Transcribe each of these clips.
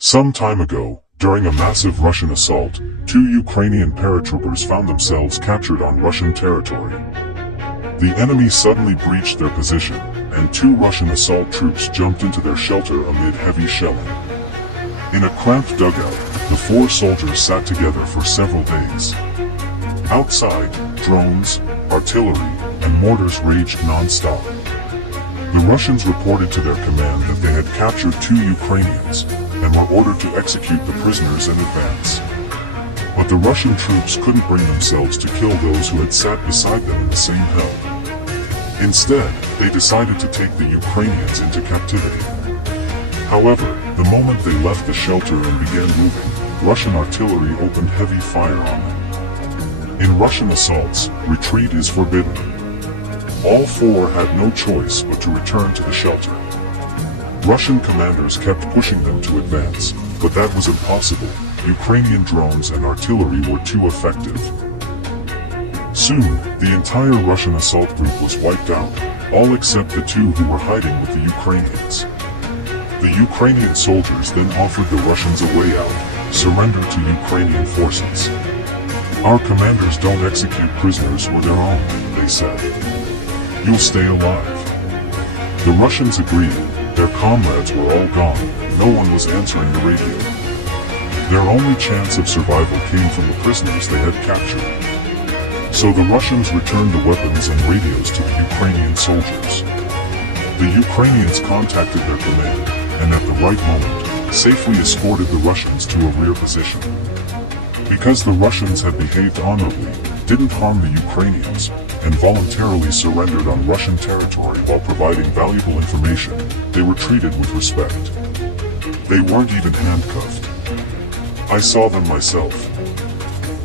Some time ago, during a massive Russian assault, two Ukrainian paratroopers found themselves captured on Russian territory. The enemy suddenly breached their position, and two Russian assault troops jumped into their shelter amid heavy shelling. In a cramped dugout, the four soldiers sat together for several days. Outside, drones, artillery, and mortars raged non-stop. The Russians reported to their command that they had captured two Ukrainians, and were ordered to execute the prisoners in advance. But the Russian troops couldn't bring themselves to kill those who had sat beside them in the same hell. Instead, they decided to take the Ukrainians into captivity. However, the moment they left the shelter and began moving, Russian artillery opened heavy fire on them. In Russian assaults, retreat is forbidden. All four had no choice but to return to the shelter. Russian commanders kept pushing them to advance, but that was impossible. Ukrainian drones and artillery were too effective. Soon, the entire Russian assault group was wiped out, all except the two who were hiding with the Ukrainians. The Ukrainian soldiers then offered the Russians a way out: surrender to Ukrainian forces. Our commanders don't execute prisoners or their own, they said. You'll stay alive. The Russians agreed. Their comrades were all gone, no one was answering the radio. Their only chance of survival came from the prisoners they had captured. So the Russians returned the weapons and radios to the Ukrainian soldiers. The Ukrainians contacted their command, and at the right moment, safely escorted the Russians to a rear position. Because the Russians had behaved honorably, didn't harm the Ukrainians, and voluntarily surrendered on Russian territory while providing valuable information, they were treated with respect. They weren't even handcuffed. I saw them myself.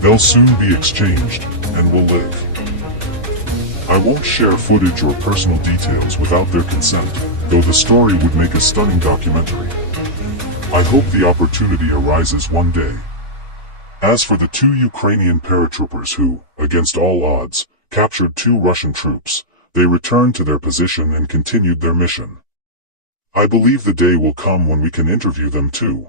They'll soon be exchanged, and will live. I won't share footage or personal details without their consent, though the story would make a stunning documentary. I hope the opportunity arises one day. As for the two Ukrainian paratroopers who, against all odds, captured two Russian troops, they returned to their position and continued their mission. I believe the day will come when we can interview them too.